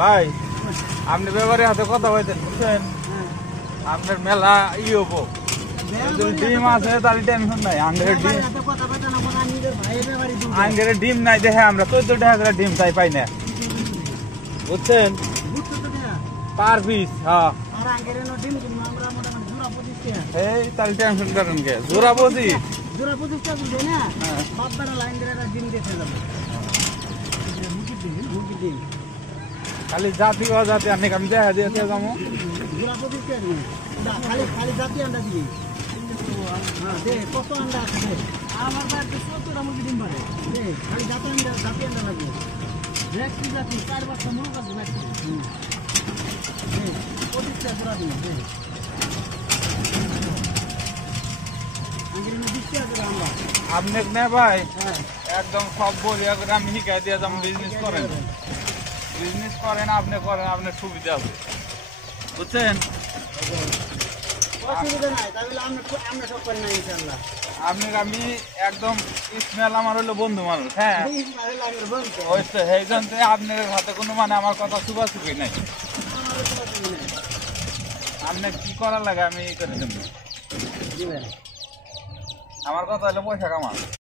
ভাই আপনি ব্যাপারে হাতে কথা বলতেন বুঝছেন আপনার মেলা ই হবো ডিম আছে তার টেনশন নাই আঙ্গের ডিম নাই দেখে আমরা 14 টাকা করে ডিম তাই পাই না বুঝছেন পার পিস হ্যাঁ এই তাহলে টেনশন করেন কে জোড়া বুঝি খালি জাতি অজাতি অনেক আমি দেখা দিয়েছে যাবো খালি জাতি আন্ডা দিবি কত আন্ডা আছে আমার বাড়িতে 70টা মুরগি ডিম পারে খালি জাতি আন্ডা লাগবে জাতি 4 বাচ্চা মুরগ আছে 25টা জোড়া দিন আপনি না ভাই একদম সব বলিয়া করে আমি শিখাই দিয়ে যাবো বিজনেস করেন আপনি করেন আপনার সুবিধা হবে বুঝছেন আপনি আমি একদম ইসমাইল আমার হলো বন্ধু মানুষ হ্যাঁ সেই জন্য আপনার হাতে কোনো মানে আমার কথা সুপাসুপি নাই আপনার কি করার লাগে আমি করে দেব আমার কথা হলো পয়সা কামা